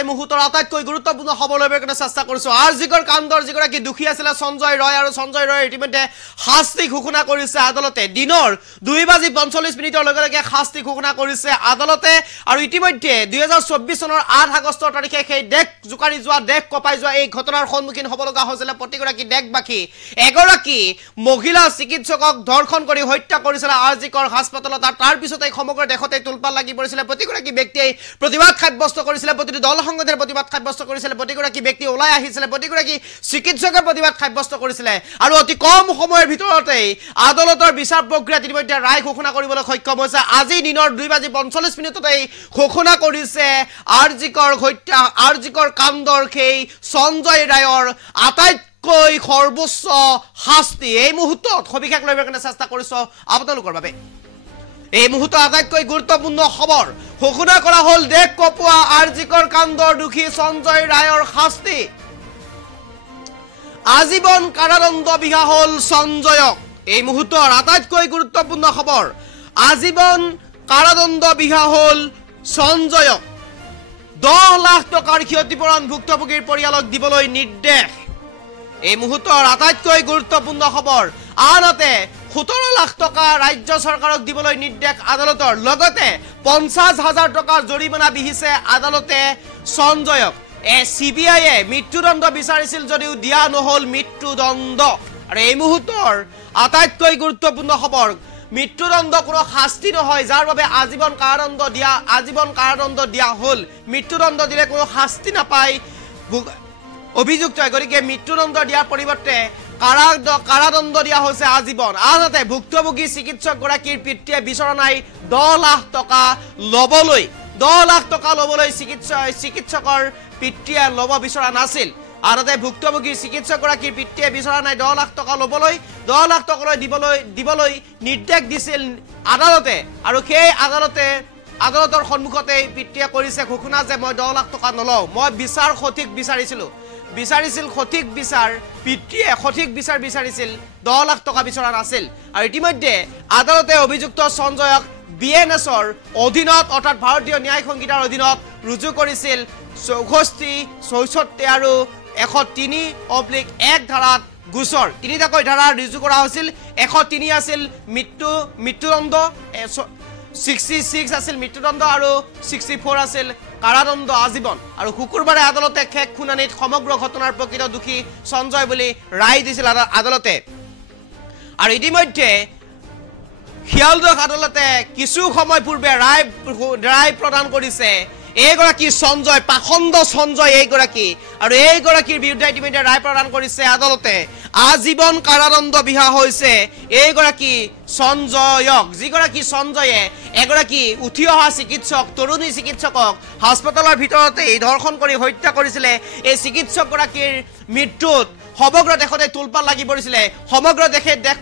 এই মুহূৰ্তৰ আটাইতকৈ গুৰুত্বপূৰ্ণ খবৰ লৈ কাৰণে চেষ্টা কৰিছো আৰজিকৰ কাণ্ডৰ যিগৰাকী দুখী আছিল সঞ্জয় ৰয় আৰু সঞ্জয় ৰয় ইতিমধ্যে শাস্তি ঘোষণা কৰিছে আদালতে দিনৰ 2:45 লগে লগে শাস্তি ঘোষণা কৰিছে আদালতে আৰু ইতিমধ্যে 2024 চনৰ 8 আগষ্টৰ তাৰিখে সেই দেশ জুকাৰি যোৱা দেশ কপাই যোৱা এই ঘটনাৰ সন্মুখীন হ'ব লগা হৈছিল প্ৰতিগৰাকী দেশবাসী এগৰাকী মহিলা চিকিৎসকক ধৰ্ষণ কৰি হত্যা কৰিছিল আৰজিকৰ হাস্পতালত তাৰ পিছতে সমগ্ৰ দেশতে তুলপাল লাগি পৰিছিল প্ৰতিগৰাকী ব্যক্তিয়ে প্ৰতিবাদ সাব্যস্ত কৰিছিল প্ৰতিটো দল সংগঠনৰ প্ৰতিবাদ সাব্যস্ত কৰিছিল প্ৰতিগৰাকী ব্যক্তি ওলাই আহিছিল প্ৰতিগৰাকী চিকিৎসকৰ প্ৰতিবাদ সাব্যস্ত কৰিছিল আৰু অতি কম সময়ৰ ভিতৰতে আদালতৰ বিচাৰ প্ৰক্ৰিয়া ইতিমধ্যে ৰায় ঘোষণা কৰিবলৈ সক্ষম হৈছে আজি দিনৰ 2:45 ঘোষণা কৰিছে আৰজিকৰ হত্যা আৰজিকৰ কাণ্ডৰ সেই সঞ্জয় ৰায়ৰ আটাইতকৈ সৰ্বোচ্চ শাস্তি এই মুহূৰ্তত সবিশেষ লৈ কাৰণে চেষ্টা কৰিছো আপোনালোকৰ বাবে এই মুহূৰ্ত আটাইতকৈ গুৰুত্বপূৰ্ণ খবৰ ঘোষণা কৰা হল দেশ কপোৱা আৰজিকৰ কাণ্ডৰ দুখী সঞ্জয় ৰায়ৰ শাস্তি আজীবন কাৰাদণ্ড বিহা হল সঞ্জয়ক এই মুহূৰ্তৰ আটাইতকৈ গুৰুত্বপূৰ্ণ খবৰ আজীবন কাৰাদণ্ড বিহা হল সঞ্জয়ক 10 লাখ টকাৰ ক্ষতিপূৰণ ভুক্তভোগীৰ পৰিয়ালক দিবলৈ নিৰ্দেশ এই মুহূৰ্তৰ আটাইতকৈ গুৰুত্বপূৰ্ণ খবৰ আনহাতে 17 লাখ টকা ৰাজ্য চৰকাৰক দিবলৈ নিৰ্দেশ আদালতৰ লগতে 50,000 টকা জৰিমনা বিহিছে আদালতে সঞ্জয়ক সিবিআইয়ে মৃত্যুদণ্ড বিচাৰিছিল যদিও দিয়া নহল মৃত্যুদণ্ড আৰু এই মুহূৰ্তৰ আটাইতকৈ গুৰুত্বপূৰ্ণ খবৰ মৃত্যুদণ্ড কোনো শাস্তি নহয় যাৰ বাবে আজীবন কাৰাদণ্ড দিয়া হল মৃত্যুদণ্ড দিলে কোনো শাস্তি নাপায় অভিযুক্ত গতিকে মৃত্যুদণ্ড দিয়াৰ পৰিৱৰ্তে কাৰাদণ্ড দিয়া হৈছে আজীবন আনহাতে ভুক্তভোগী চিকিৎসক গৰাকীৰ পিতৃয়ে বিচৰা নাই 10 লাখ টকা লবলৈ চিকিৎসকৰ পিতৃয়ে ল'ব বিচৰা নাছিল আনহাতে ভুক্তভোগী চিকিৎসক গৰাকীৰ পিতৃয়ে বিচৰা নাই 10 লাখ টকা লবলৈ 10 লাখ টকা দিবলৈ নিৰ্দেশ দিছিল আদালতে আৰু সেই আদালতৰ সন্মুখতে পিতৃয়ে কৰিছে ঘোষণা যে মই 10 লাখ টকা নলওঁ মই বিচাৰ সঠিক বিচাৰিছিল সঠিক বিচাৰ পিতৃয়ে সঠিক বিচাৰ বিচাৰিছিল 10 লাখ টকা বিচৰা নাছিল আৰু ইতিমধ্যে আদালতে অভিযুক্ত সঞ্জয়ক বিএনএছৰ অধীনত অৰ্থাৎ ভাৰতীয় ন্যায় সংহিতাৰ অধীনত ৰুজু কৰিছিল 64 আৰু 103/1 ধাৰাত গোচৰ তিনিটাকৈ ধাৰা ৰুজু কৰা হৈছিল 103 আছিল মৃত্যুদণ্ড 66 আছিল মৃত্যুদণ্ড আৰু 64 আছিল কাৰাদণ্ড আজীবন আৰু শুকুৰবাৰে আদালতে খেক শুনানিত সমগ্ৰ ঘটনাৰ প্ৰকৃত দুখী সঞ্জয় বুলি ৰায় দিছিল আদালতে আৰু ইতিমধ্যে শিয়ালদহ আদালতে কিছু সময় পূৰ্বে ৰায় প্ৰদান কৰিছে এইগৰাকী সঞ্জয় পাখণ্ড সঞ্জয় এইগৰাকী আৰু এইগৰাকীৰ বিৰুদ্ধে ইতিমধ্যে ৰায় প্ৰদান কৰিছে আদালতে আজীবন কাৰাদণ্ড বিহা হৈছে এইগৰাকী সঞ্জয়ক যিগৰাকী সঞ্জয়ে এগৰাকী উঠি অহা চিকিৎসক তৰুণী চিকিৎসকক হাস্পতালৰ ভিতৰতে ধৰ্ষণ কৰি হত্যা কৰিছিলে এই চিকিৎসকগৰাকীৰ মৃত্যুত সমগ্ৰ দেশতে তুলপাল লাগি পৰিছিলে সমগ্ৰ দেশে দেশ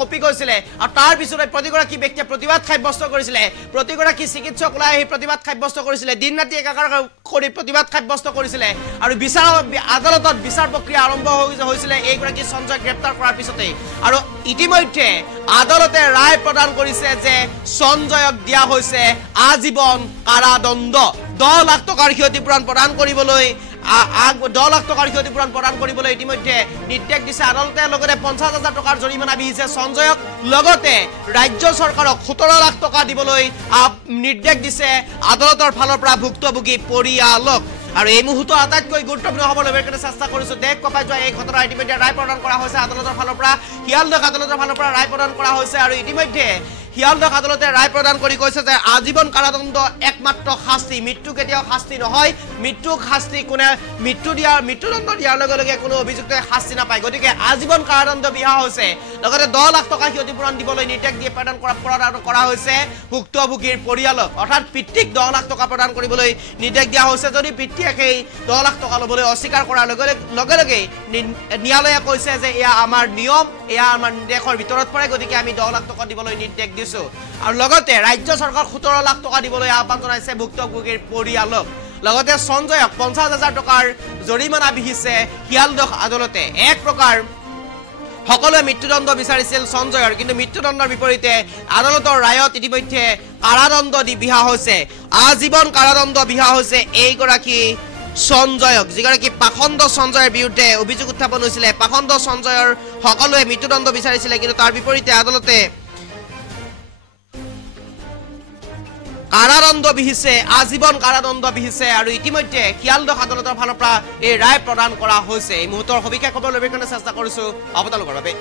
কপি গৈছিলে আৰু তাৰ পিছতে প্ৰতিগৰাকী ব্যক্তিয়ে প্ৰতিবাদ সাব্যস্ত কৰিছিলে প্ৰতিগৰাকী চিকিৎসক ওলাই আহি প্ৰতিবাদ সাব্যস্ত কৰিছিলে দিন ৰাতি একাকাৰ কৰি প্ৰতিবাদ সাব্যস্ত কৰিছিলে আৰু আদালতত বিচাৰ প্ৰক্ৰিয়া আৰম্ভ হৈছিলে এইগৰাকী সঞ্জয় গ্ৰেপ্তাৰ কৰাৰ পিছতে আৰু ইতিমধ্যে আদালতে ৰায় প্ৰদান কৰিছে যে সঞ্জয়ক দিয়া হৈছে আজীবন কাৰাদণ্ড 10 লাখ টকাৰ ক্ষতিপূৰণ প্ৰদান কৰিবলৈ 10 লাখ টকাৰ ক্ষতিপূৰণ প্ৰদান কৰিবলৈ ইতিমধ্যে নিৰ্দেশ দিছে আদালতে লগতে 50,000 টকাৰ জৰিমনা বিহিছে সঞ্জয়ক লগতে ৰাজ্য চৰকাৰক 17 লাখ টকা দিবলৈ নিৰ্দেশ দিছে আদালতৰ ফালৰ পৰা ভুক্তভোগী পৰিয়ালক আৰু এই মুহূৰ্তত আটাইতকৈ গুৰুত্বপূৰ্ণ খবৰ লৈ কাৰণে চেষ্টা কৰিছো দেশ কপাই যোৱা এই ঘটনা ইতিমধ্যে ৰায় প্ৰদান কৰা হৈছে আদালতৰ ফালৰ পৰা শিয়ালদহ আদালতৰ ফালৰ পৰা ৰায় প্ৰদান কৰা হৈছে আৰু ইতিমধ্যে শিয়ালদহ আদালতে ৰায় প্ৰদান কৰি কৈছে যে আজীবন কাৰাদণ্ড একমাত্ৰ শাস্তি মৃত্যু কেতিয়াও শাস্তি নহয় মৃত্যুক শাস্তি কোনে মৃত্যুদণ্ড দিয়াৰ লগে লগে কোনো অভিযুক্তে শাস্তি নাপায় গতিকে আজীবন কাৰাদণ্ড বিহা হৈছে লগতে 10 লাখ টকা ক্ষতিপূৰণ দিবলৈ নিৰ্দেশ দিয়ে প্ৰদান কৰা হৈছে ভুক্তভোগীৰ পৰিয়ালক অৰ্থাৎ পিতৃক 10 লাখ টকা প্ৰদান কৰিবলৈ নিৰ্দেশ দিয়া হৈছে যদি পিতৃয়ে সেই 10 লাখ টকা ল'বলৈ অস্বীকাৰ কৰাৰ লগে লগে ন্যায়ালয়ে কৈছে যে এয়া আমাৰ নিয়ম এয়া আমাৰ নিৰ্দেশৰ ভিতৰত পৰে গতিকে আমি 10 লাখ টকা দিবলৈ নিৰ্দেশ দিছো আৰু লগতে ৰাজ্য চৰকাৰ 17 লাখ টকা দিবলৈ আহ্বান জনাইছে ভুক্তভোগীৰ পৰিয়ালক লগতে সঞ্জয়ক 50,000 টকাৰ জৰিমনা বিহিছে শিয়ালদহ আদালতে এক প্ৰকাৰ সকলোৱে মৃত্যুদণ্ড বিচাৰিছিল সঞ্জয়ৰ কিন্তু মৃত্যুদণ্ডৰ বিপৰীতে আদালতৰ ৰায়ত ইতিমধ্যে কাৰাদণ্ড বিহা হৈছে আজীবন কাৰাদণ্ড বিহা হৈছে এইগৰাকী সঞ্জয়ক, যিগৰাকী পাখণ্ড সঞ্জয়ৰ বিৰুদ্ধে অভিযোগ উত্থাপন হৈছিলে। পাখণ্ড সঞ্জয়ৰ সকলোৱে মৃত্যুদণ্ড বিচাৰিছিলে, কিন্তু তাৰ বিপৰীতে আদালতে কাৰাদণ্ড বিহিছে, আজীৱন কাৰাদণ্ড বিহিছে। আৰু ইতিমধ্যে শিয়ালদহ আদালতৰ ফালৰ পৰা এই ৰায় প্ৰদান কৰা হৈছে। এই মুহূৰ্তৰ সবিশেষ খবৰ ল'বৰ কাৰণে চেষ্টা কৰিছোঁ আপোনালোকৰ বাবে।